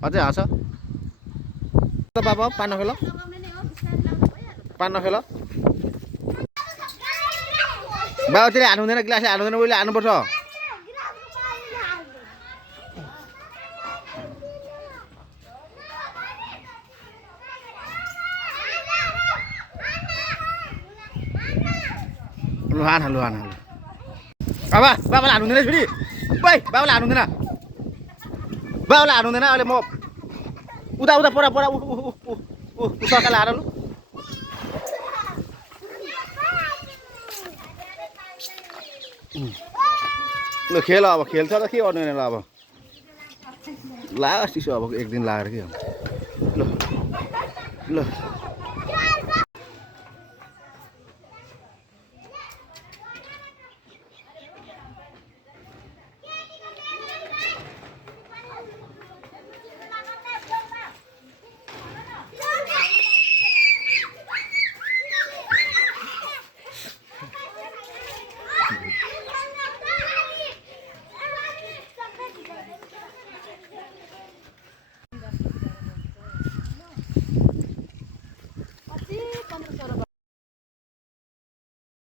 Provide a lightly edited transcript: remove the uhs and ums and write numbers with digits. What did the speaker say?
अझै हाँस बाबा पान नखेल बाबातिर हाल्नु हुँदैन गिलासले हाल्नु हुँदैन उहिले हाल्नुपर्छ लुहान अब बाबालाई हाल्नु हुँदैन फेरि बाबालाई हाल्नु हुँदैन अहिले म उता पर सर्काले हार लु खेल अब खेल्छ त के गर्नु ल अब लास्ट अब एक दिन लगाएर के ल